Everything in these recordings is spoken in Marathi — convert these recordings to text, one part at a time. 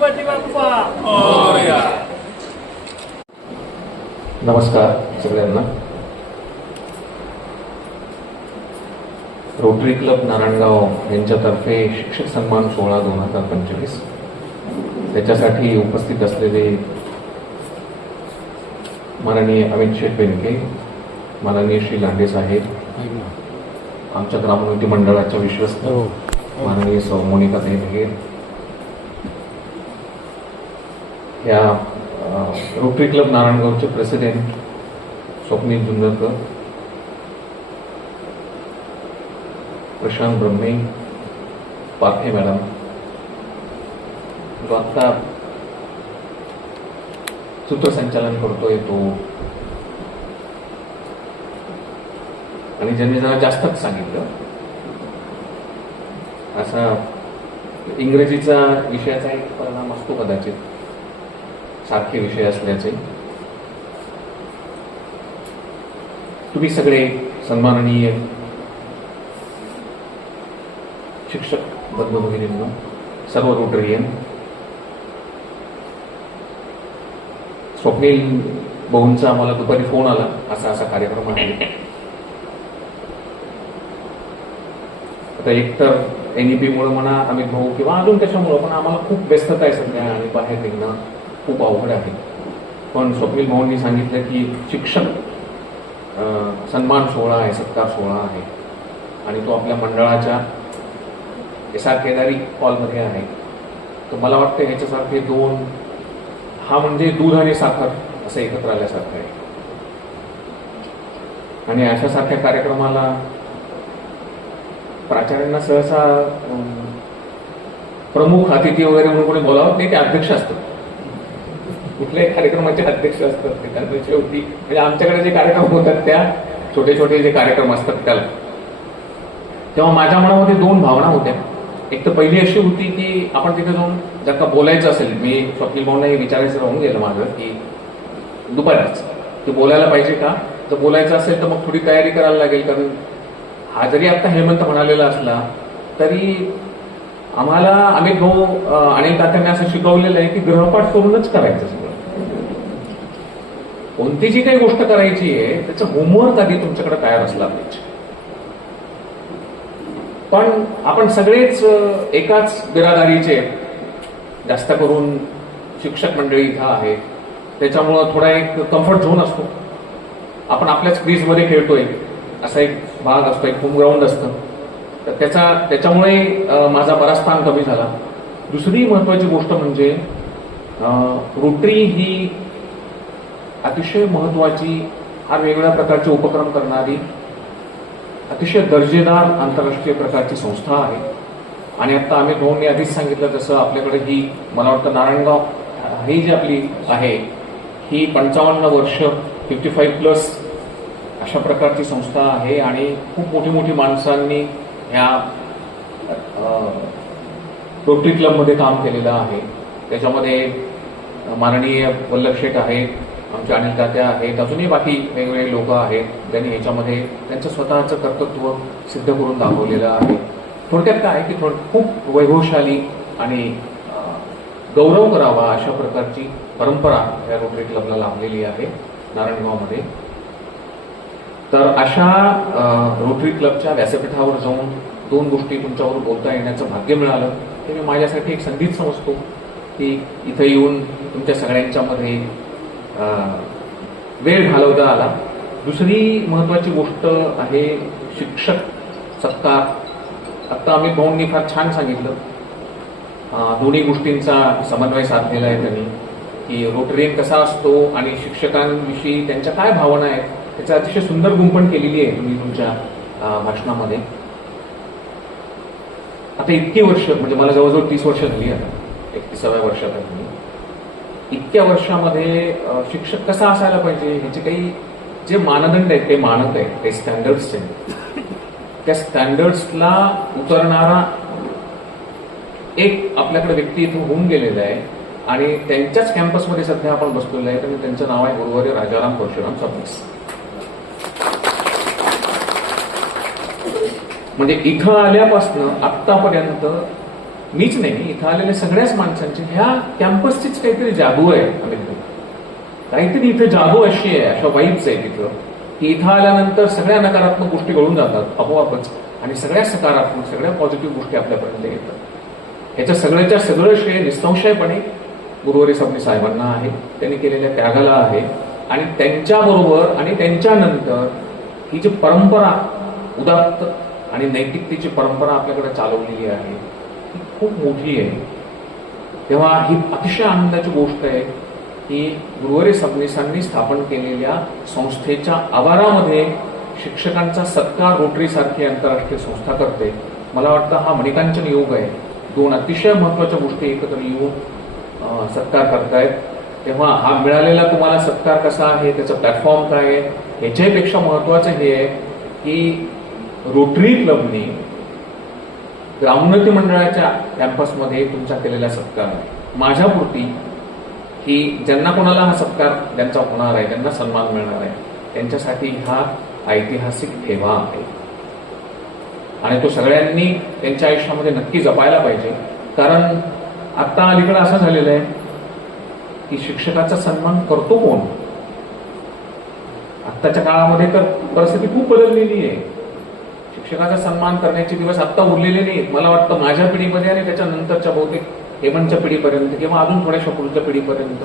गणपती बाप्पा नमस्कार सगळ्यांना. रोटरी क्लब नारायणगाव यांच्यातर्फे शिक्षक सन्मान सोहळा दोन हजार पंचवीस. त्याच्यासाठी उपस्थित असलेले माननीय अमित शेठ बेनके माननीय श्री लांडे साहेब आमच्या ग्रामोन्नती मंडळाच्या विश्वस्त माननीय सौ मोनिका भेगेर या रोटरी क्लब नारायणगावचे प्रेसिडेंट स्वप्नील जुंदरकर प्रशांत ब्रह्मे पाथे मॅडम. जो आत्ता सूत्रसंचालन करतोय तो. आणि ज्यांनी जरा जास्तच सांगितलं असा इंग्रजीचा विषयाचा एक परिणाम असतो कदाचित. सारखे विषय असल्याचे तुम्ही सगळे सन्माननीय शिक्षक बंधू सर्व रोटरियन स्वप्नील भाऊंचा आम्हाला दुपारी फोन आला असा असा कार्यक्रम आहे. आता एकतर एनईपी मुळे म्हणा अमित भाऊ किंवा अजून त्याच्यामुळं पण आम्हाला खूप व्यस्तता आहे सध्या आणि बाहेर निघणं. खूप अवघड आहे. पण स्वप्नील भाऊंनी सांगितलं की शिक्षक सन्मान सोहळा आहे सत्कार सोहळा आहे. आणि तो आपल्या मंडळाच्या एस आर केदारी हॉलमध्ये आहे. तर मला वाटतं ह्याच्यासारखे दोन हा म्हणजे दूध आणि साखर असं एकत्र आल्यासारखं आहे. आणि अशासारख्या कार्यक्रमाला प्राचार्यांना सहसा प्रमुख अतिथी वगैरे म्हणून कोणी बोलावत नाही ते अध्यक्ष असतात. कुठल्याही कार्यक्रमाचे अध्यक्ष असतात ते त्यांना शेवटी म्हणजे आमच्याकडे जे कार्यक्रम होतात त्या छोटे छोटे जे कार्यक्रम असतात त्याला. तेव्हा माझ्या मनामध्ये दोन भावना होत्या. एक तर पहिली अशी होती की आपण तिथे जाऊन जर का बोलायचं असेल मी स्वप्नील भाऊंना हे विचारायचं राहून गेलं माझं की दुपारच. ते बोलायला पाहिजे का? तर बोलायचं असेल तर मग थोडी तयारी करायला लागेल कारण हा जरी आता हेमंत म्हणालेला असला तरी आम्हाला अमित भाऊ आणि अनिल तात्यांनी असं शिकवलेलं आहे की ग्रहपाठ करूनच करायचं सगळं. कोणती जी काही गोष्ट करायची आहे त्याचं होमवर्क आधी तुमच्याकडे तयार असला पाहिजे. पण आपण सगळेच एकाच बिरादारीचे जास्त करून शिक्षक मंडळी इथं आहे त्याच्यामुळं थोडा एक कम्फर्ट झोन असतो. आपण आपल्याच क्रीजमध्ये खेळतोय असा एक भाग असतो एक होमग्राऊंड असतं. तर त्याचा त्याच्यामुळे माझा बराच स्थान कमी झाला. दुसरी महत्वाची गोष्ट म्हणजे रोटरी ही अतिशय महत्वाची हा वेगवेगळ्या प्रकारचे उपक्रम करणारी अतिशय दर्जेदार आंतरराष्ट्रीय प्रकारची संस्था आहे. आणि आता आम्ही दोन्ही आधीच सांगितलं जसं आपल्याकडे ही मला वाटतं नारायणगाव ही जी आपली आहे ही पंचावन्न वर्ष फिफ्टी फाईव्ह प्लस अशा प्रकारची संस्था आहे. आणि खूप मोठी मोठी माणसांनी ह्या रोटरी क्लबमध्ये काम केलेलं आहे. त्याच्यामध्ये माननीय वल्लभ शेठ आहेत म्हणजे आमचे अनिल तात्या आहेत. अजूनही बाकी वेगवेगळे लोक आहेत. ज्यांनी ह्याच्यामध्ये त्यांचं स्वतःचं कर्तृत्व सिद्ध करून दाखवलेलं आहे. थोडक्यात काय की थोड खूप वैभवशाली आणि गौरव करावा अशा प्रकारची परंपरा या रोटरी क्लबला लाभलेली आहे नारायणगावमध्ये. तर अशा रोटरी क्लबच्या व्यासपीठावर जाऊन दोन गोष्टी तुमच्यावर बोलता येण्याचं भाग्य मिळालं हे मी माझ्यासाठी एक संधीच समजतो की इथं येऊन तुमच्या सगळ्यांच्यामध्ये वेळ घालवता आला. दुसरी महत्वाची गोष्ट आहे शिक्षक सत्कार आत्ता आम्ही भाऊंनी फार छान सांगितलं. दोन्ही गोष्टींचा समन्वय साधलेला आहे त्यांनी की रोटरियन कसा असतो आणि शिक्षकांविषयी त्यांच्या काय भावना आहेत त्याचं अतिशय सुंदर गुंपण केलेली आहे तुम्ही तुमच्या भाषणामध्ये. आता इतकी वर्ष म्हणजे मला जवळजवळ तीस वर्ष झाली आता. एकतीसाव्या वर्षात आहे मी. इतक्या वर्षामध्ये शिक्षक कसा असायला पाहिजे? ह्याचे काही जे मानदंड आहेत ते मानक आहेत ते स्टँडर्ड्स आहेत. त्या स्टँडर्ड्सला उतरणारा एक आपल्याकडे व्यक्ती इथून होऊन गेलेला आहे आणि त्यांच्याच कॅम्पसमध्ये सध्या आपण बसलेलो आहे. आणि त्यांचं नाव आहे गुरुवारी राजाराम परशुराम सबनीस म्हणजे इथं आल्यापासनं आत्तापर्यंत मीच नाही इथं आलेल्या सगळ्याच माणसांची ह्या कॅम्पसचीच काहीतरी जागू आहे अमेरिकेत काहीतरी इथे जागू अशी आहे अशा वाईब्स आहे तिथं की इथं आल्यानंतर सगळ्या नकारात्मक गोष्टी गळून जातात आपोआपच आणि सगळ्या सकारात्मक सगळ्या पॉझिटिव्ह गोष्टी आपल्यापर्यंत येतात. ह्याच्या सगळ्याच्या सगळं श्रेय निसंशयपणे गुरुवारी सबनी साहेबांना आहे त्यांनी केलेल्या त्यागाला आहे आणि त्यांच्याबरोबर आणि त्यांच्यानंतर ही जी परंपरा उदात्त आणि नैतिकतेची परंपरा आपल्याकडे चालवलेली आहे खूप मोठी आहे. तेव्हा ही अतिशय आनंदाची गोष्ट आहे की गुरुवारी सबनीसांनी स्थापन केलेल्या संस्थेच्या आवारामध्ये शिक्षकांचा सत्कार रोटरी सारखी आंतरराष्ट्रीय संस्था करते. मला वाटतं हा मणिकांचन योग आहे. दोन अतिशय महत्त्वाच्या गोष्टी एकत्र येऊन सत्कार करतायत. तेव्हा हा मिळालेला तुम्हाला सत्कार कसा आहे त्याचा प्लॅटफॉर्म काय आहे ह्याच्यापेक्षा महत्वाचं हे आहे की रोटरी क्लबने ग्रामोन्नती मंडळाच्या कॅम्पसमध्ये तुमचा केलेला सत्कार माझ्यापुरती की ज्यांना कोणाला हा सत्कार त्यांचा होणार आहे त्यांना सन्मान मिळणार आहे त्यांच्यासाठी हा ऐतिहासिक ठेवा आहे. आणि तो सगळ्यांनी त्यांच्या आयुष्यामध्ये नक्की जपायला पाहिजे. कारण आता अलीकडे असं झालेलं आहे की शिक्षकाचा सन्मान करतो कोण? आत्ताच्या काळामध्ये तर परिस्थिती खूप बदललेली आहे. शिक्षकाचा सन्मान करण्याचे दिवस आत्ता उरलेले नाहीत मला वाटतं माझ्या पिढीमध्ये आणि त्याच्यानंतरच्या बहुतेक हेमंतच्या पिढीपर्यंत किंवा अजून थोड्याशा पुढच्या पिढीपर्यंत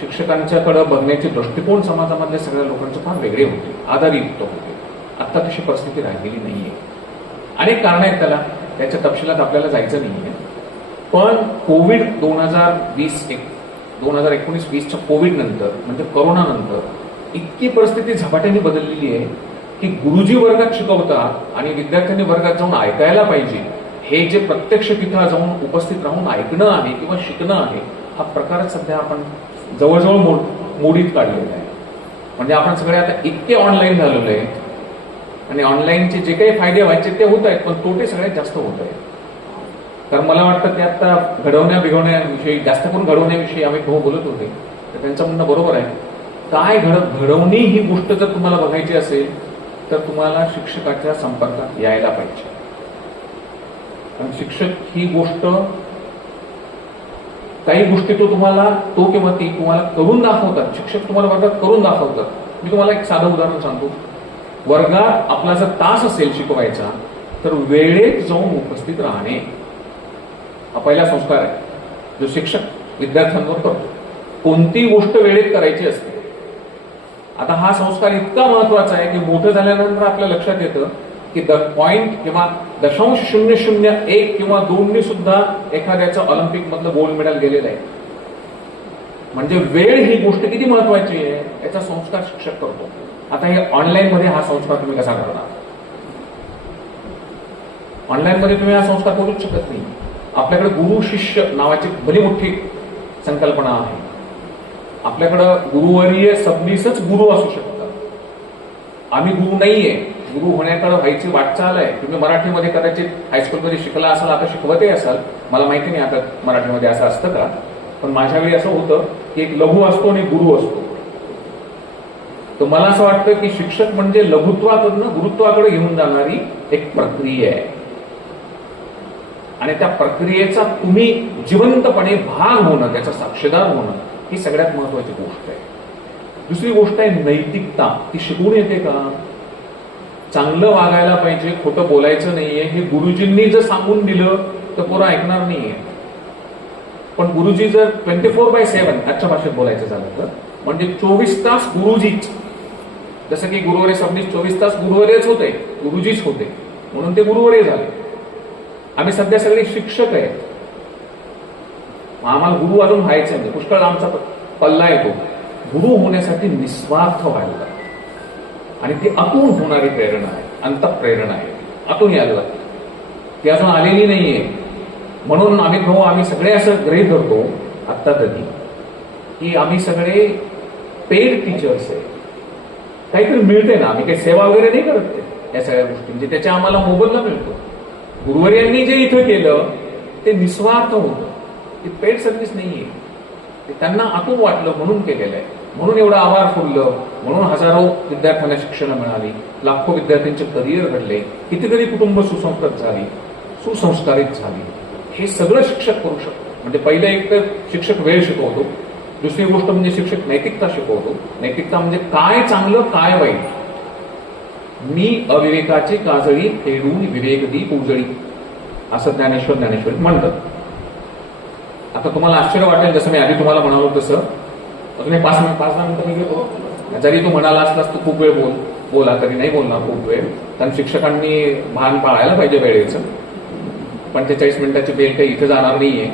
शिक्षकांच्याकडे बघण्याचे दृष्टिकोन समाजामधल्या सगळ्या लोकांचे फार वेगळे होते. आधारयुक्त होते. आत्ता तशी परिस्थिती राहिलेली नाहीये. अनेक कारण आहेत त्याला. त्याच्या तपशिलात आपल्याला जायचं नाहीये. पण कोविड दोन हजार वीस एक दोन हजार एकोणीस वीसच्या कोविड नंतर म्हणजे करोना नंतर इतकी परिस्थिती झपाट्याने बदललेली आहे. की गुरुजी वर्गात शिकवतात आणि विद्यार्थ्यांनी वर्गात जाऊन ऐकायला पाहिजे. हे जे प्रत्यक्ष तिथं जाऊन उपस्थित राहून ऐकणं आहे किंवा शिकणं आहे हा प्रकार सध्या आपण जवळजवळ मोड मोडीत काढलेला आहे. म्हणजे आपण सगळे आता इतके ऑनलाईन झालेलो आहे आणि ऑनलाईनचे जे काही फायदे व्हायचे ते होत आहेत पण तोटे सगळ्यात जास्त होत आहेत. कारण मला वाटतं ते आता घडवण्या बिघडवण्याविषयी जास्त करून घडवण्याविषयी आम्ही भाऊ बोलत होते. तर त्यांचं म्हणणं बरोबर आहे. काय घड घडवणी ही गोष्ट जर तुम्हाला बघायची असेल तर तुम्हाला शिक्षकाच्या संपर्कात यायला पाहिजे. कारण शिक्षक ही गोष्ट काही गोष्टी तो तुम्हाला तो किंवा ती तुम्हाला करून दाखवतात. शिक्षक तुम्हाला वर्गात करून दाखवतात. मी तुम्हाला एक साधं उदाहरण सांगतो. वर्गात आपला जर तास असेल शिकवायचा तर वेळेत जाऊन उपस्थित राहणे हा पहिला संस्कार आहे. जो शिक्षक विद्यार्थ्यांवर करतो. कोणती गोष्ट वेळेत करायची असते आता हा संस्कार इतका महत्त्वाचा आहे की मोठं झाल्यानंतर आपल्या लक्षात येतं की द पॉइंट किंवा दशांश शून्य शून्य एक किंवा दोननी सुद्धा एखाद्याचं ऑलिम्पिक मधलं गोल्ड मेडल गेलेलं आहे. म्हणजे वेळ ही गोष्ट किती महत्वाची आहे याचा संस्कार शिक्षक करतो. आता हे ऑनलाईन मध्ये हा संस्कार तुम्ही कसा करणार? ऑनलाईन मध्ये तुम्ही हा संस्कार करूच शकत नाही. आपल्याकडे गुरु शिष्य नावाची भली मोठी संकल्पना आहे. आपल्याकडं गुरुवरीय सबनीसच गुरु असू शकतात. आम्ही गुरु नाहीये. गुरु होण्याकडे व्हायची वाटचाल आहे. तुम्ही मराठीमध्ये कदाचित हायस्कूलमध्ये शिकला असाल आता शिकवतही असाल. मला माहिती नाही आता मराठीमध्ये असं असतं का. पण माझ्या वेळी असं होतं की एक लघु असतो आणि गुरु असतो. तर मला असं वाटतं की शिक्षक म्हणजे लघुत्वाकडनं गुरुत्वाकडे घेऊन जाणारी एक प्रक्रिया आहे. आणि त्या प्रक्रियेचा तुम्ही जिवंतपणे भाग होणं त्याचा साक्षीदार होणं ही सगळ्यात महत्वाची गोष्ट आहे. दुसरी गोष्ट आहे नैतिकता. ती शिकून येते का? चांगलं वागायला पाहिजे खोटं बोलायचं नाहीये. हे गुरुजींनी जर सांगून दिलं तर पोरं ऐकणार नाहीये. पण गुरुजी जर ट्वेंटी फोर बाय सेव्हन आजच्या भाषेत बोलायचं झालं तर म्हणजे चोवीस तास गुरुजीच. जसं की गुरुवारी सबनीस चोवीस तास गुरुवारेच होते. गुरुजीच होते. म्हणून ते गुरुवारी झाले. आम्ही सध्या सगळे शिक्षक आहेत. आम्हाला गुरु अजून व्हायचं नाही. पुष्कळ आमचा पल्ला येतो. गुरु होण्यासाठी निस्वार्थ व्हायला लागतं. आणि ती आतून होणारी प्रेरणा आहे. अंतप्रेरणा आहे. आतून यायला लागते. ती अजून आलेली नाहीये. म्हणून आम्ही भाऊ आम्ही सगळे असं गृहीत धरतो आत्ता तरी की आम्ही सगळे पेड टीचर्स आहे. काहीतरी मिळते ना. आम्ही काही सेवा वगैरे नाही करत ते, या सगळ्या गोष्टींची म्हणजे त्याच्या आम्हाला मोबदला मिळतो. गुरुवर्यांनी जे इथं केलं ते निस्वार्थ होतं. ती पेड सर्व्हिस नाहीये. ते त्यांना आतून वाटलं म्हणून केलेलं आहे म्हणून एवढं आभार फुललं म्हणून हजारो विद्यार्थ्यांना शिक्षण मिळाली. लाखो विद्यार्थ्यांचे करिअर घडले. कितीतरी कुटुंब सुसंस्कृत झाली. सुसंस्कारित झाली. हे सगळं शिक्षक करू शकतो म्हणजे पहिलं एक तर शिक्षक वेळ शिकवतो. दुसरी गोष्ट म्हणजे शिक्षक नैतिकता शिकवतो. नैतिकता म्हणजे काय चांगलं काय वाईट? मी अविवेकाची काजळी फेडून विवेक दी उजळी. असं ज्ञानेश्वर ज्ञानेश्वरी म्हणतात. आता तुम्हाला आश्चर्य वाटेल जसं मी आधी तुम्हाला म्हणालो तसं. अजून एक पाच मिनिट पाच दहा मिनिटं मी घेतो. जरी तू म्हणाला असलास तू खूप वेळ बोल बोला तरी नाही बोलणार खूप वेळ. कारण शिक्षकांनी भान पाळायला पाहिजे वेळेचं. पंचेचाळीस मिनिटाची बेल काही इथे जाणार नाहीये.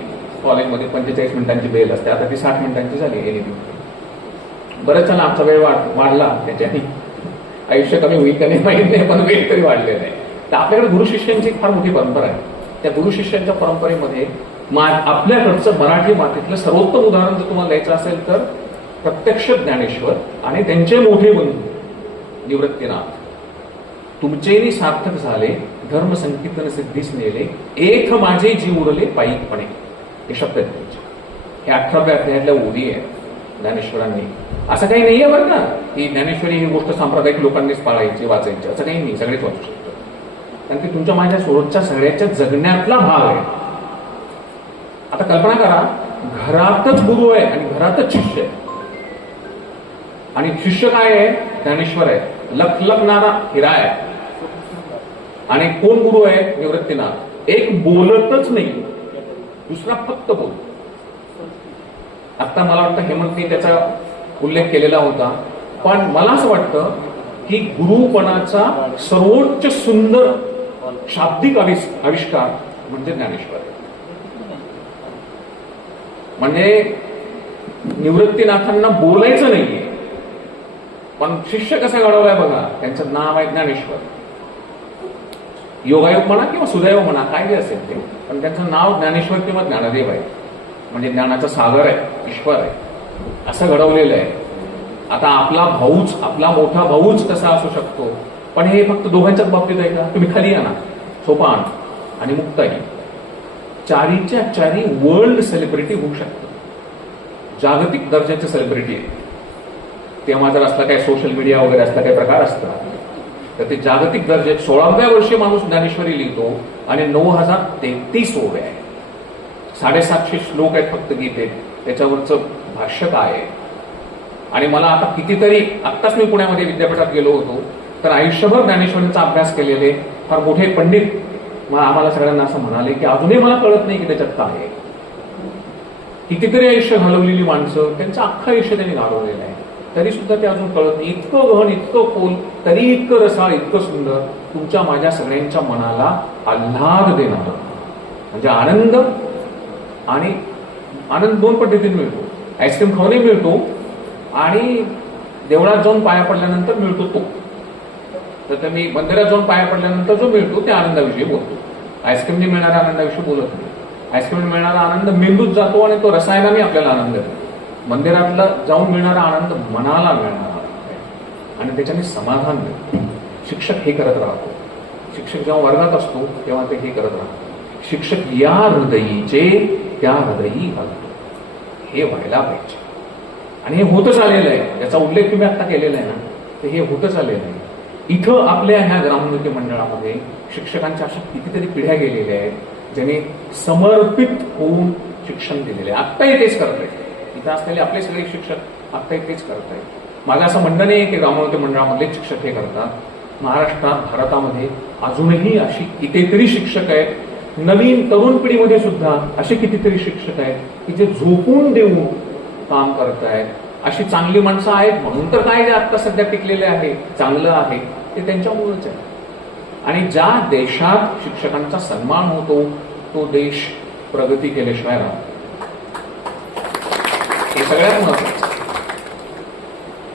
कॉलेजमध्ये पंचेचाळीस मिनिटांची बेल असते. आता ती साठ मिनिटांची झाली एनिथिंग बरंच जण आमचा वेळ वाढ वाढला त्याच्याने. आयुष्य कमी होईल का नाही माहीत नाही पण वेळ तरी वाढलेला आहे. तर आपल्याकडे गुरुशिष्यांची फार मोठी परंपरा आहे. त्या गुरुशिष्यांच्या परंपरेमध्ये मा- आपल्याकडचं मराठी मातीतलं सर्वोत्तम उदाहरण जर तुम्हाला द्यायचं असेल तर प्रत्यक्ष ज्ञानेश्वर आणि त्यांचे मोठे बंधू निवृत्तीनाथ. तुमचेनी सार्थक झाले धर्म संकीर्तन सिद्धीस नेले एक माझे जीव उरले पायीकपणे. हे शब्द आहेत त्यांचे हे अठराव्या अध्यायातल्या ओढी आहे ज्ञानेश्वरांनी. असं काही नाहीये बरं ना की ज्ञानेश्वरी ही गोष्ट सांप्रदायिक लोकांनीच पाळायची वाचायची. असं काही नाही. सगळेच वाचू शकतो. कारण की तुमच्या माझ्या सोबतच्या सगळ्याच्या जगण्यातला भाग आहे. आता कल्पना करा घरातच गुरु आहे आणि घरातच शिष्य आहे. आणि शिष्य काय आहे? ज्ञानेश्वर आहे. लखलखणारा हिरा आहे. आणि कोण गुरु आहे? निवृत्तीनाथ. एक बोलतच नाही. दुसरा फक्त बोल. आता मला वाटतं हेमंतनी त्याचा उल्लेख केलेला होता. पण मला असं वाटतं की गुरुपणाचा सर्वोच्च सुंदर शाब्दिक आविष्कार म्हणजे ज्ञानेश्वर. म्हणजे निवृत्तीनाथांना बोलायचं नाहीये. पण शिष्य कसा घडवलाय बघा त्यांचं नाव आहे ज्ञानेश्वर. योगायोग म्हणा किंवा सुदैव म्हणा काय जे असेल ते. पण त्यांचं नाव ज्ञानेश्वर किंवा ज्ञानदेव आहे. म्हणजे ज्ञानाचा सागर आहे ईश्वर आहे. असं घडवलेलं आहे. आता आपला भाऊच आपला मोठा भाऊच कसा असू शकतो. पण हे फक्त दोघांच्याच बाबतीत आहे का? तुम्ही खाली या ना. सोपान आणि मुक्ताई चारीच्या चारी वर्ल्ड सेलिब्रिटी होऊ शकतं. जागतिक दर्जाचे सेलिब्रिटी आहे तेव्हा जर असला काही सोशल मीडिया वगैरे असला काही प्रकार असतात तर ते जागतिक दर्जे सोळाव्या वर्षी माणूस ज्ञानेश्वरी लिहितो आणि नऊ हजार तेहतीस ओव्या आहे साडेसातशे श्लोक आहेत फक्त गीतेत त्याच्यावरचं भाष्य काय आहे? आणि मला आता कितीतरी आत्ताच मी पुण्यामध्ये विद्यापीठात गेलो होतो तर आयुष्यभर ज्ञानेश्वरीचा अभ्यास केलेले फार मोठे पंडित मला आम्हाला सगळ्यांना असं म्हणाले की अजूनही मला कळत नाही की त्याच्यात काय आहे. कितीतरी आयुष्य घालवलेली माणसं त्यांचं अख्खं आयुष्य त्यांनी घालवलेलं आहे. तरी सुद्धा ते अजून कळत नाही. इतकं गहन इतकं खोल तरी इतकं रसाळ इतकं सुंदर तुमच्या माझ्या सगळ्यांच्या मनाला आल्हाद देणार. म्हणजे आनंद आणि आनंद दोन पद्धतीने मिळतो. आईस्क्रीम खाऊनही मिळतो आणि देवळात जाऊन पाया पडल्यानंतर मिळतो तो. तर मी मंदिरात जाऊन पाया पडल्यानंतर जो मिळतो त्या आनंदाविषयी बोलतो. आईस्क्रीमने मिळणाऱ्या आनंदाविषयी बोलत नाही. आईस्क्रीमने मिळणारा आनंद मेंदूत जातो आणि तो रसायनाने आपल्याला आनंद देतो. मंदिरातला जाऊन मिळणारा आनंद मनाला मिळणारा. आणि त्याच्याने समाधान मिळतं. शिक्षक हे करत राहतो. शिक्षक जेव्हा वर्गात असतो तेव्हा ते हे करत राहतो. शिक्षक या हृदयीचे त्या हृदयी घालतो हे व्हायला पाहिजे. आणि हे होतच आलेलं आहे. याचा उल्लेख तुम्ही आता केलेला आहे ना? तर हे होतच आलेलं आहे. इथं आपल्या ह्या ग्रामोन्नती मंडळामध्ये शिक्षकांच्या अशा कितीतरी पिढ्या गेलेल्या आहेत ज्याने समर्पित होऊन शिक्षण दिलेले आहे. आत्ताही तेच करत आहेत इथं असलेले आपले सगळे शिक्षक आत्ताही तेच करत आहेत माझं असं म्हणणं नाही की ग्रामोन्नती मंडळामधले शिक्षक हे करतात. महाराष्ट्रात भारतामध्ये अजूनही अशी कितीतरी शिक्षक आहेत. नवीन तरुण पिढीमध्ये सुद्धा असे कितीतरी शिक्षक आहेत की जे झोपून देऊन काम करत आहेत अशी चांगली माणसं आहेत म्हणून तर काय जे आत्ता सध्या टिकलेले आहे चांगलं आहे. ते त्यांच्यामुळेच आहे. आणि ज्या देशात शिक्षकांचा सन्मान होतो तो देश प्रगती केल्याशिवाय राहतो हे सगळ्यात महत्वाचं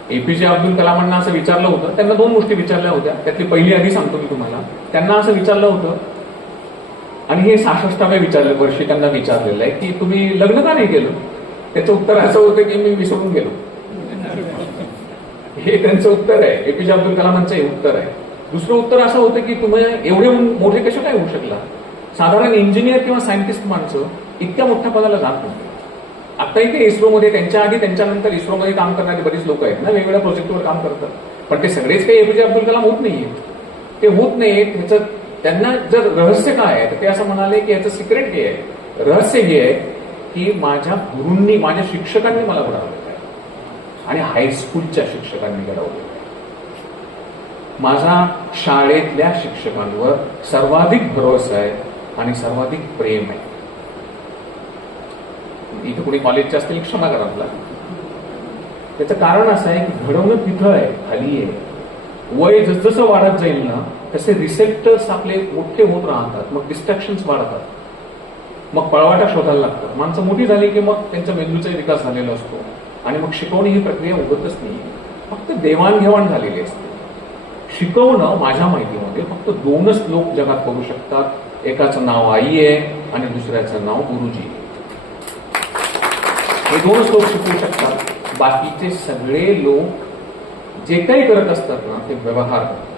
एपीजे अब्दुल कलामांना असं विचारलं होतं त्यांना दोन गोष्टी विचारल्या होत्या. त्यातली पहिली आधी सांगतो मी तुम्हाला. त्यांना असं विचारलं होतं आणि हे सहासष्टाव्या विचारलं वर्षी त्यांना विचारलेलं आहे की तुम्ही लग्न का नाही केलं? त्याचं उत्तर असं होतं की मी विसरून गेलो. हे त्यांचं उत्तर आहे. एपीजे अब्दुल कलामांचं हे उत्तर आहे. दुसरं उत्तर असं होतं की तुम्ही एवढे मोठे कसे काय होऊ शकला? साधारण इंजिनियर किंवा सायंटिस्ट माणसं इतक्या मोठ्या पदाला जात नव्हते आत्ता ते इस्रोमध्ये त्यांच्या आधी त्यांच्यानंतर इस्रोमध्ये काम करणारे बरीच लोक आहेत ना वेगवेगळ्या प्रोजेक्टवर काम करतात. पण ते सगळेच काही एपीजे अब्दुल कलाम होत नाहीयेत ते होत नाहीये. ह्याचं त्यांना जर रहस्य काय आहे तर ते असं म्हणाले की याचं सिक्रेट हे आहे. रहस्य हे आहे की माझ्या गुरूंनी माझ्या शिक्षकांनी मला घडवलेलं आणि हायस्कूलच्या शिक्षकांनी घडवलेलं आहे माझा शाळेतल्या शिक्षकांवर सर्वाधिक भरोसा आहे आणि सर्वाधिक प्रेम आहे. इथे कुणी कॉलेजच्या असतील क्षमा करा आपला त्याचं कारण असं आहे की घडवणं तिथं आहे खाली आहे. वय जसजसं वाढत जाईल ना तसे रिसेप्टर्स आपले मोठे होत राहतात मग डिस्ट्रॅक्शन्स वाढतात. मग पळवाटा शोधायला लागतात. माणसं मोठी झाली की मग त्यांच्या मेंदूचाही विकास झालेला असतो. आणि मग शिकवणे ही प्रक्रिया उगतच नाही. फक्त देवाणघेवाण झालेली असते. शिकवणं माझ्या माहितीमध्ये फक्त दोनच लोक जगात करू शकतात. एकाचं नाव आई आहे आणि दुसऱ्याचं नाव गुरुजी हे दोनच लोक शिकवू शकतात. बाकीचे सगळे लोक जे काही करत असतात ना ते व्यवहार करतात.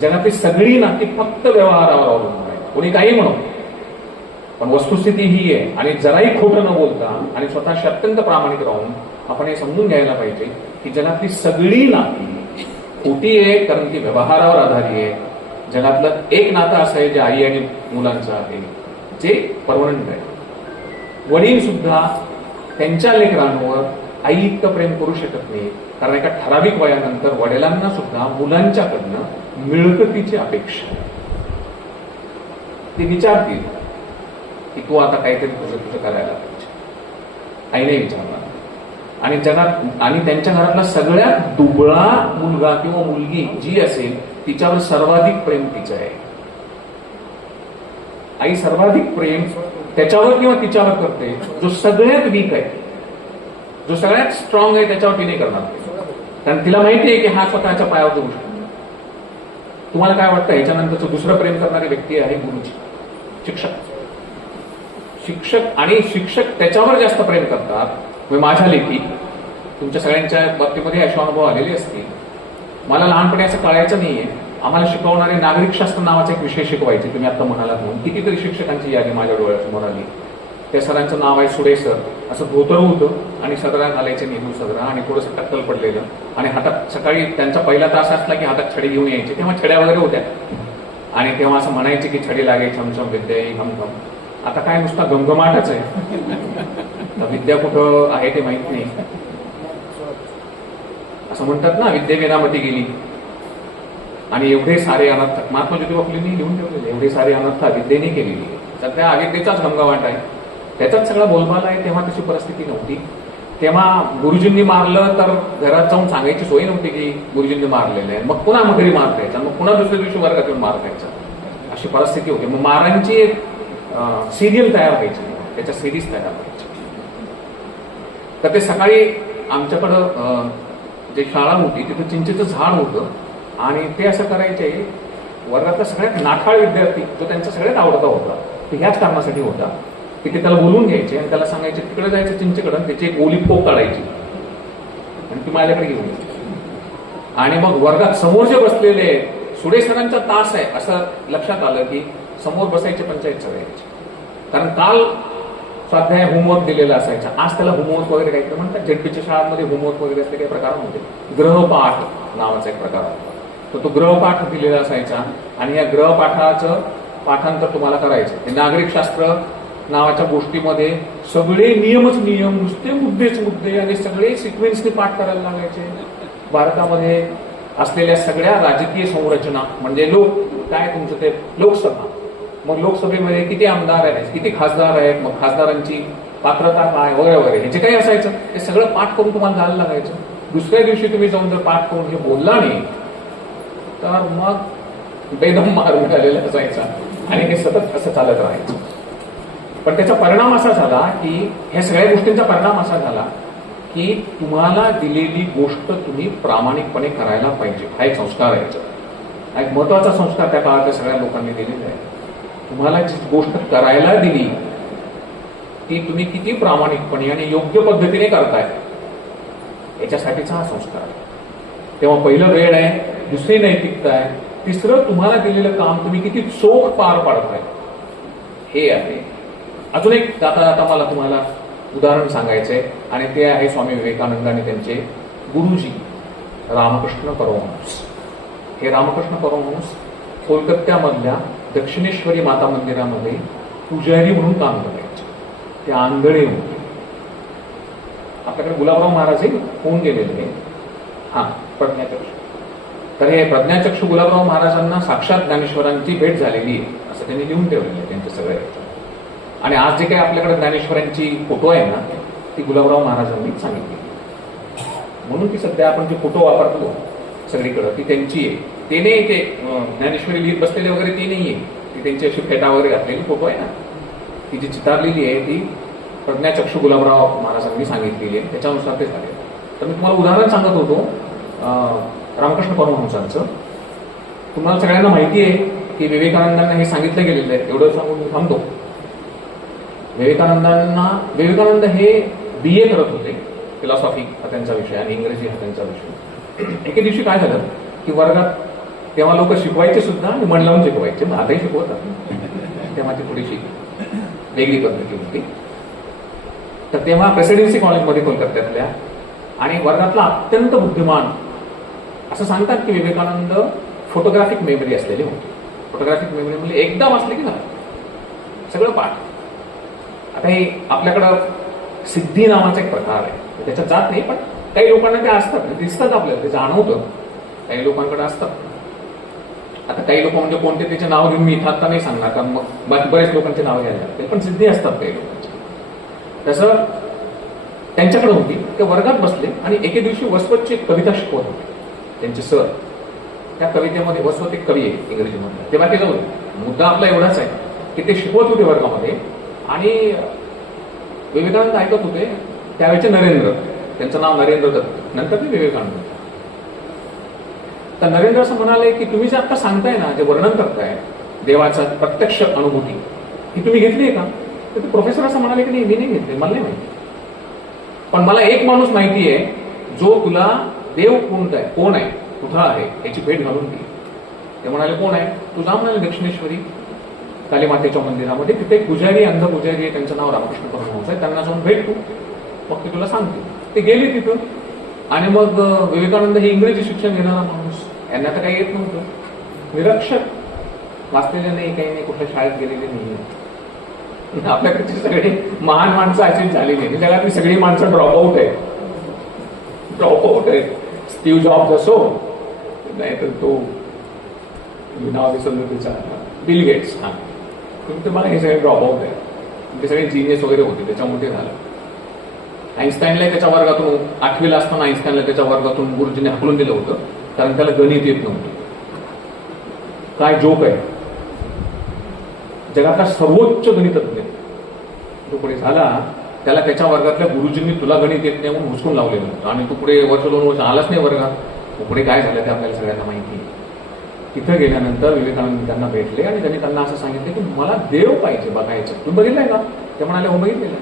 जगातली सगळी नाती फक्त व्यवहारावर अवलंबून आहे कोणी काही म्हणतो पण वस्तुस्थिती ही आहे. आणि जराही खोटं न बोलता आणि स्वतःशी अत्यंत प्रामाणिक राहून आपण हे समजून घ्यायला पाहिजे की जगातली सगळी नाती खोटी आहे कारण ती व्यवहारावर आधारी आहे. जगातलं एक नातं असं आहे जे आई आणि मुलांचं आहे जे परमनंट आहे. वडील सुद्धा त्यांच्या लेकरांवर आई इतकं प्रेम करू शकत नाही. कारण एका ठराविक वयानंतर वडिलांना सुद्धा मुलांच्याकडनं मिळकतीची अपेक्षा आहे. ते विचारतील की तू आता काहीतरी तुझं तुझं करायला पाहिजे. आईने विचारणार आणि जगात आणि त्यांच्या घरातला सगळ्यात दुबळा मुलगा किंवा मुलगी जी असेल तिच्यावर सर्वाधिक प्रेम तिचं आहे. आई सर्वाधिक प्रेम त्याच्यावर किंवा तिच्यावर करते जो सगळ्यात वीक आहे. जो सगळ्यात स्ट्रॉंग आहे त्याच्यावर तिने करणार कारण तिला माहिती आहे की हा स्वतःच्या पायावर जाऊ शकतो. तुम्हाला काय वाटतं? याच्यानंतरचं दुसरं प्रेम करणारी व्यक्ती आहे गुरुजी शिक्षक. शिक्षक आणि शिक्षक त्याच्यावर जास्त प्रेम करतात. म्हणजे माझ्या लेखी तुमच्या सगळ्यांच्या बाबतीमध्ये असे अनुभव आलेले असतील. मला लहानपणी असं कळायचं नाहीये. आम्हाला शिकवणारे नागरिक शास्त्र नावाचा एक विषय शिकवायचे तुम्ही आता म्हणाला म्हणून. कितीतरी शिक्षकांची यादी माझ्या डोळ्यासमोर आली. त्या सरांचं नाव आहे सुडे सर. असं धोतर होतं आणि सदरा घालायचे नेहमी सदरा आणि थोडंसं टक्कल पडलेलं. आणि हातात सकाळी त्यांचा पहिला तास असला की हातात छडी घेऊन यायचे. तेव्हा छड्या वगैरे होत्या. आणि तेव्हा असं म्हणायचे की छडी लागे छमछम विद्या घमघम आता काय नुसता गमगमाटच आहे. तर विद्या कुठं आहे ते माहीत नाही. असं म्हणतात ना विद्या गेली आणि एवढे सारे अनर्थ महात्मा ज्योतिबा फुलेंनी लिहून ठेवलेले एवढे सारे अनर्थ विद्येने केलेली सध्या अविद्येचाच गमगमाट आहे. त्याचाच सगळा बोलबाला आहे तेव्हा तशी परिस्थिती नव्हती. तेव्हा गुरुजींनी मारलं तर घरात जाऊन सांगायची सोय नव्हती की गुरुजींनी मारलेलं आहे. मग पुन्हा मगरी मार द्यायचा. मग पुन्हा दुसऱ्या दिवशी वर्गात येऊन मार द्यायचा अशी परिस्थिती होती. मग मारांची एक सिरियल तयार व्हायची. त्याच्या सिरीज तयार व्हायची. तर ते सकाळी आमच्याकडं अं, जे शाळा होती तिथं चिंचेचं झाड होतं आणि ते असं करायचे वर्गातला सगळ्यात नाठाळ विद्यार्थी जो त्यांचा सगळ्यात आवडता होता ते ह्याच कारणासाठी होता की ते त्याला बोलून घ्यायचे आणि त्याला सांगायचे तिकडे जायचं चिंचेकडं त्याची एक ओली फोक काढायची. आणि ती माझ्याकडे घेऊन आणि मग वर्गात समोर जे बसलेले सुरेश सरांचा तास आहे असं लक्षात आलं की समोर बसायचे पंचायत सगळ्यांची कारण काल स्वाध्याय होमवर्क दिलेला असायचा. आज त्याला होमवर्क वगैरे काहीतरी म्हणतात. झेडपीच्या शाळांमध्ये होमवर्क वगैरे असले काही प्रकार नव्हते. ग्रहपाठ नावाचा एक प्रकार होता. तर तो ग्रहपाठ दिलेला असायचा आणि या ग्रहपाठाचं पाठांतर तुम्हाला करायचं. हे नागरिक शास्त्र नावाच्या गोष्टीमध्ये सगळे नियमच नियम नुसते मुद्देच मुद्दे आणि सगळे सिक्वेन्सने पाठ करायला लागायचे. भारतामध्ये असलेल्या सगळ्या राजकीय संरचना म्हणजे लोक काय तुमचं ते लोकसभा मग लोकसभेमध्ये किती आमदार आहेत किती खासदार आहेत मग खासदारांची पात्रता काय वगैरे वगैरे. हे जे काही असायचं. ते सगळं पाठ करून तुम्हाला जायला लागायचं. दुसऱ्या दिवशी तुम्ही जाऊन जर पाठ करून हे बोलला नाही तर मग बेदम मार मिळालेला असायचा. आणि हे सतत असं चालत राहायचं. पण त्याचा परिणाम असा झाला की ह्या सगळ्या गोष्टींचा परिणाम असा झाला की तुम्हाला दिलेली गोष्ट तुम्ही प्रामाणिकपणे करायला पाहिजे. हा एक संस्कार आहे हा एक महत्त्वाचा संस्कार त्या काळातल्या सगळ्या लोकांनी दिलेला आहे. तुम्हाला जी गोष्ट करायला दिली ती तुम्ही किती प्रामाणिकपणे आणि योग्य पद्धतीने करताय याच्यासाठीचा हा संस्कार तेव्हा पहिलं वेळ आहे दुसरी नैतिकता आहे तिसरं तुम्हाला दिलेलं काम तुम्ही किती चोख पार पाडताय. हे आहे. अजून एक जाता जाता मला तुम्हाला उदाहरण सांगायचंय आणि ते आहे स्वामी विवेकानंदाने त्यांचे गुरुजी रामकृष्ण परमहंस. हे रामकृष्ण परमहंस कोलकात्यामधल्या दक्षिणेश्वरी माता मंदिरामध्ये पुजारी म्हणून काम करायचे ते आंधळे होते आपल्याकडे गुलाबराव महाराज हे होऊन गेलेले हा प्रज्ञाचक्षू. तर हे प्रज्ञाचक्षू गुलाबराव महाराजांना साक्षात ज्ञानेश्वरांची भेट झालेली आहे असं त्यांनी लिहून ठेवलेलं आहे त्यांच्या सगळ्या आणि आज जे काही आपल्याकडे ज्ञानेश्वरांची फोटो आहे ना ती गुलाबराव महाराजांनी सांगितली. म्हणून ती सध्या आपण जे फोटो वापरतो सगळीकडं ती त्यांची आहे. ते नाही ते ज्ञानेश्वरी लिहित बसलेले वगैरे ती नाहीये. ती त्यांची अशी फेटा वगैरे घातलेली फोटो आहे ना. ती जी चितारलेली आहे ती प्रज्ञाचक्षू गुलाबराव महाराजांनी सांगितलेली आहे. त्याच्यानुसार ते झाले. तर मी तुम्हाला उदाहरण सांगत होतो रामकृष्ण परमहंसांचं. तुम्हाला सगळ्यांना माहिती आहे की विवेकानंदांना हे सांगितलं गेलेलं आहे. एवढं सांगून मी थांबतो. विवेकानंदांना विवेकानंद हे बी ए करत होते फिलॉसॉफी हा त्यांचा विषय आणि इंग्रजी हा त्यांचा विषय एके दिवशी काय झालं की वर्गात तेव्हा लोक शिकवायचे सुद्धा आणि मन लावून शिकवायचे. मग आताही शिकवतात तेव्हा ती थोडीशी वेगळी पद्धती होती. तर तेव्हा प्रेसिडेन्सी कॉलेजमध्ये कोलकात्यातल्या आणि वर्गातला अत्यंत बुद्धिमान असं सांगतात की विवेकानंद फोटोग्राफिक मेमरी असलेले होते. फोटोग्राफिक मेमरी म्हणजे एकदा वाचले की झालं. सगळं पाठ. आता हे आपल्याकडं सिद्धी नावाचा एक प्रकार आहे. त्याच्यात जात नाही पण काही लोकांना ते असतात. दिसतात आपल्याला. ते जाणवतं. काही लोकांकडे असतात. आता काही लोक म्हणजे कोणते त्याचे नाव घेऊन मी इथं आता नाही सांगणार कारण मग बरेच लोकांचे नाव घ्यायला लागते पण सिद्धी असतात काही लोकांची तसं त्यांच्याकडे होती. ते वर्गात बसले आणि एके दिवशी वस्वतची एक कविता शिकवत होते. त्यांचे सर. त्या कवितेमध्ये वस्वत एक कवी आहे इंग्रजीमध्ये ते बाकी जाऊ मुद्दा आपला एवढाच आहे की ते शिकवत होते वर्गामध्ये आणि विवेकानंद ऐकत होते त्यावेळेचे नरेंद्र. त्यांचं नाव नरेंद्र दत्त. नंतर ते विवेकानंद. तर नरेंद्र असं म्हणाले की तुम्ही जे आता सांगताय ना जे वर्णन करताय देवाचा प्रत्यक्ष अनुभूती ही तुम्ही घेतली आहे का? तर ते प्रोफेसर असं म्हणाले की नाही मी नाही घेतली मला नाही माहिती. पण मला एक माणूस माहिती आहे जो तुला देव कोणता आहे कोण आहे कुठं आहे याची भेट घालून दिली ते म्हणाले कोण आहे? तू जा म्हणाले दक्षिणेश्वरी. कालीमातेच्या मंदिरामध्ये तिथे पुजारी अंध पुजारी आहे त्यांचं नाव रामकृष्ण परमहंस आहे त्यांना जाऊन भेट तू. मग ते तुला सांगते. ते गेले तिथं आणि मग विवेकानंद हे इंग्रजी शिक्षण घेणारा माणूस. त्यांना तर काही येत नव्हतं. निरक्षर. वाचलेले नाही काही नाही कुठल्या शाळेत गेलेले नाही आपल्याकडचे सगळे महान माणसं अशीच झालेली आहे जगातली सगळी माणसं ड्रॉपआउट आहे ड्रॉपआउट आहे स्टीव्ह जॉब असो नाही तर तो नाव विसरलो तिचा बिल गेट्स हा. तुम्ही मला हे सगळे ड्रॉपआउट आहे ते सगळे जिनियस वगैरे होते त्याच्यामुळे झालं. आईन्स्टाईनला त्याच्या वर्गातून आठवीला असताना आईन्स्टाईनला त्याच्या वर्गातून गुरुजीने हकलून दिलं होतं. कारण त्याला गणित येत नव्हतं. काय जोक आहे? जगातला सर्वोच्च गणितज्ञ. तो पुढे झाला त्याला त्याच्या वर्गातल्या गुरुजींनी तुला गणित येत नाही म्हणून हुसकून लावलेलं होतं. आणि तू पुढे वर्ष दोन वर्ष आलाच नाही वर्गात. तो पुढे काय झालं ते आपल्याला सगळ्यांना माहिती आहे. तिथं गेल्यानंतर विवेकानंद त्यांना भेटले आणि त्यांनी त्यांना असं सांगितलं की मला देव पाहिजे बघायचं. तुम्ही बघितलंय का? ते म्हणाले हो बघितलेलं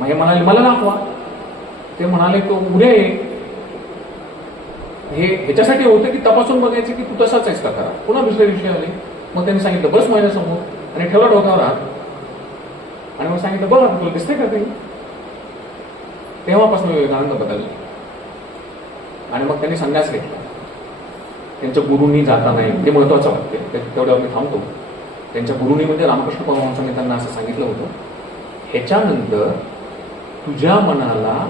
मग हे म्हणाले मला दाखवा. ते म्हणाले तो उद्या ये. हे ह्याच्यासाठी होतं की तपासून बघायचं की तू तसाच आहेस का करा पुन्हा दुसऱ्या दिवशी आले. मग त्यांनी सांगितलं बस माझ्यासमोर आणि ठेवला डोक्यावर हात. आणि मग सांगितलं बघा तुला दिसतंय का काही? तेव्हापासून विवेकानंद बदलले. आणि मग त्यांनी संन्यास घेतला. त्यांच्या गुरुंनी जाता नाही ते महत्वाचं वाटते तेवढ्यावर मी थांबतो. त्यांच्या गुरुनी म्हणजे रामकृष्ण परमहंसांनी त्यांना असं सांगितलं होतं. ह्याच्यानंतर तुझ्या मनाला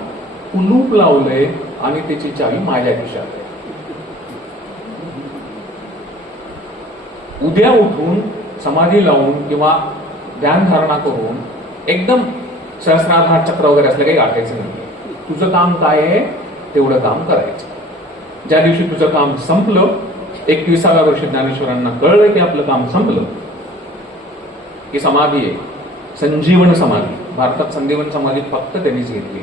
कुलूप लावलंय आणि त्याची चावी माझ्या खिशात आहे. उद्या उठून समाधी लावून किंवा ध्यानधारणा करून एकदम सहस्राधार चक्र वगैरे असलं काही गाठायचं नाही तुझं काम काय आहे? तेवढं काम करायचं. ज्या दिवशी तुझं काम संपलं एकविसाव्या वर्षी ज्ञानेश्वरांना कळलं की आपलं काम संपलं की समाधी आहे. संजीवन समाधी. भारतात संजीवन समाधी फक्त त्यांनीच घेतली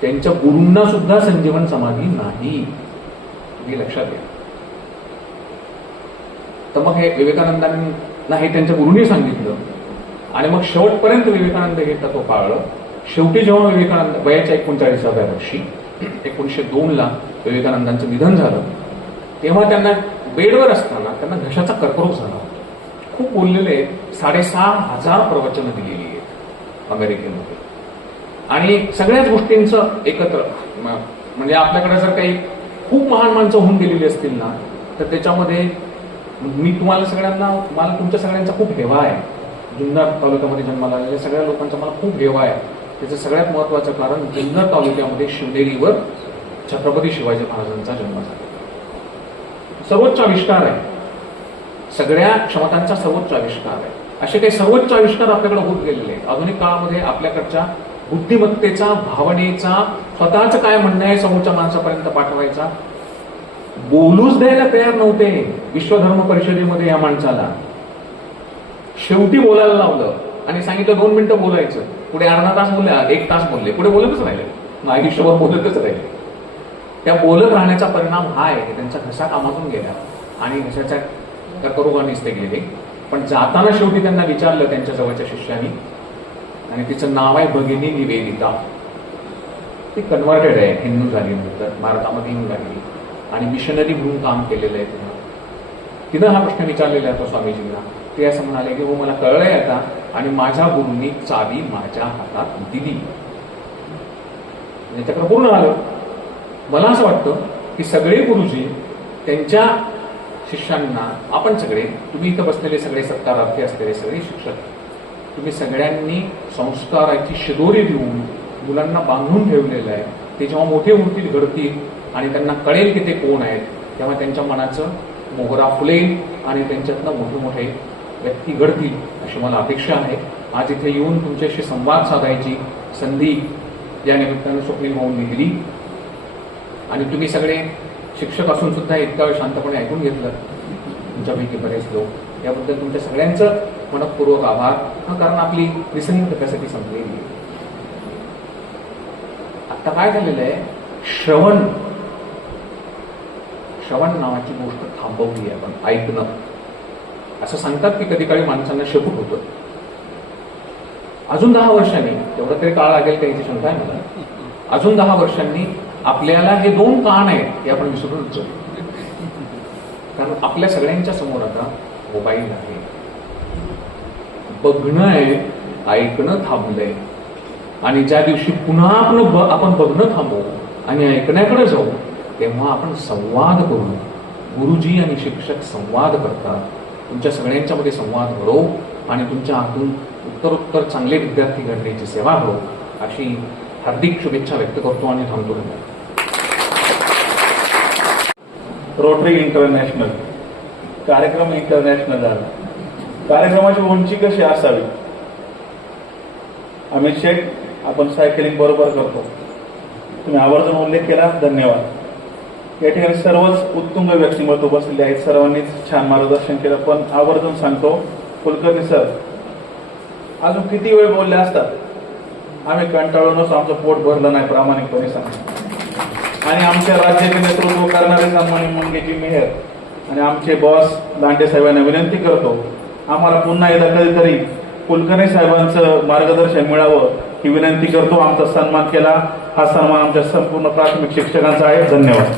त्यांच्या गुरूंना सुद्धा संजीवन समाधी नाही. हे लक्षात घ्या. तर मग हे विवेकानंदांना हे त्यांच्या गुरुंनी सांगितलं. आणि मग शेवटपर्यंत विवेकानंद हे तत्व पाळलं. शेवटी जेव्हा विवेकानंद वयाच्या एकोणचाळीसाव्या वर्षी एकोणीसशे दोन ला विवेकानंदांचं निधन झालं तेव्हा त्यांना बेडवर असताना त्यांना घशाचा कर्करोग झाला खूप बोललेले आहेत साडेसहा हजार प्रवचनं दिलेली आहेत अमेरिकेमध्ये. आणि सगळ्याच गोष्टींचं एकत्र म्हणजे आपल्याकडे जर काही खूप महान माणसं होऊन गेलेली असतील ना तर त्याच्यामध्ये मी तुम्हाला सगळ्यांना मला तुमच्या सगळ्यांचा खूप हेवा आहे. जुन्नर तालुक्यामध्ये जन्माला आलेल्या सगळ्या लोकांचा मला खूप हेवा आहे. त्याचं सगळ्यात महत्वाचं कारण जुन्नर तालुक्यामध्ये शिवनेरीवर छत्रपती शिवाजी महाराजांचा जन्म झाला. सर्वोच्च आविष्कार आहे. सगळ्या क्षमतांचा सर्वोच्च आविष्कार आहे. असे काही सर्वोच्च आविष्कार आपल्याकडे होत गेलेले आहेत. आधुनिक काळामध्ये आपल्याकडच्या बुद्धिमत्तेचा भावनेचा स्वतःच काय म्हणणं आहे समोरच्या माणसापर्यंत पाठवायचा बोलूच द्यायला तयार नव्हते विश्वधर्म परिषदेमध्ये या माणसाला. शेवटी बोलायला लावलं आणि सांगितलं दोन मिनिटं बोलायचं. पुढे अर्धा तास बोलल्या एक तास बोलले. पुढे बोलतच राहिले. मग आयुष्यभर बोलतच राहिले. त्या बोलत राहण्याचा परिणाम हा आहे की त्यांचा घसा कामातून गेला आणि घशाच्या त्या कर्करोगानेच ते गेले. पण जाताना शेवटी त्यांना विचारलं त्यांच्या जवळच्या शिष्यानी आणि तिचं नाव आहे भगिनी निवेदिता. ती कन्व्हर्टेड आहे हिंदू झाली नंतर भारतामध्ये हिंदू झाली. आणि मिशनरी म्हणून काम केलेलं आहे तिनं. तिनं हा प्रश्न विचारलेला आहे तो स्वामीजींना. ते असं म्हणाले की हो मला कळलंय आता आणि माझ्या गुरुंनी चावी माझ्या हातात दिली. म्हणजे पूर्ण आलं. मला असं वाटतं की सगळे गुरुजी त्यांच्या शिष्यांना आपण सगळे तुम्ही इथं बसलेले सगळे सत्कारार्थी असलेले सगळे शिक्षक तुम्ही सगळ्यांनी संस्काराची शिदोरी देऊन मुलांना बांधून ठेवलेलं आहे. ते जेव्हा मोठे होतील घडतील आणि त्यांना कळेल की ते कोण आहेत. तेव्हा त्यांच्या मनाचं मोगरा फुलेल आणि त्यांच्यातनं मोठे मोठे व्यक्ती घडतील अशी मला अपेक्षा आहे. आज इथे येऊन तुमच्याशी संवाद साधायची संधी या निमित्तानं स्वप्नील भाऊंनी दिली. आणि तुम्ही सगळे शिक्षक असून सुद्धा इतका वेळ शांतपणे ऐकून घेतलं. तुमच्यापैकी बरेच लोक. याबद्दल तुमच्या सगळ्यांचं मनपूर्वक आभार. हा कारण आपली रिसनिंग कॅपॅसिटी संपलेली आता काय झालेलं आहे? श्रवण श्रवण नावाची गोष्ट थांबवली आहे आपण ऐकणं. असं सांगतात की कधी काळी माणसांना शेपूट होतं. अजून दहा वर्षांनी तेवढा तरी काळ लागेल काही शंका आहे मला? अजून दहा वर्षांनी आपल्याला हे दोन कान आहेत हे आपण विसरूनच जाऊ. कारण आपल्या सगळ्यांच्या समोर आता मोबाईल आहे. बघणं आहे ऐकणं थांबलंय. आणि ज्या दिवशी पुन्हा आपण आपण बघणं थांबवू आणि ऐकण्याकडे जाऊ तेव्हा आपण संवाद करू गुरुजी आणि शिक्षक संवाद करतात. तुमच्या सगळ्यांच्यामध्ये संवाद घडो आणि तुमच्या हातून उत्तरोत्तर चांगले विद्यार्थी घडण्याची सेवा करू अशी हार्दिक शुभेच्छा व्यक्त करतो आणि थांबतो धन्यवाद रोटरी इंटरनॅशनल कार्यक्रम इंटरनॅशनल झाला. कार्यक्रमाची उंची कशी असावी? अमित शेख आपण सायकलिंग बरोबर करतो. तुम्ही आवर्जून उल्लेख केला धन्यवाद. या ठिकाणी सर्वच उत्तुंग व्यक्तिमत्व बसलेले आहेत. सर्वांनीच छान मार्गदर्शन केलं. पण आवर्जून सांगतो कुलकर्णी सर अजून किती वेळ बोलले असतात? आम्ही कंटाळूनच आमचं पोट भरलं नाही प्रामाणिकपणे सांगतो. आणि आमच्या राज्याचे नेतृत्व करणारे सन्मानी मंगेजी मेहर आणि आमचे बॉस दांडे साहेबांना विनंती करतो आम्हाला पुन्हा एकदा कधीतरी कुलकर्णी साहेबांचं मार्गदर्शन मिळावं ही विनंती करतो. आमचा सन्मान केला. हा सन्मान आमच्या संपूर्ण प्राथमिक शिक्षकांचा आहे. धन्यवाद.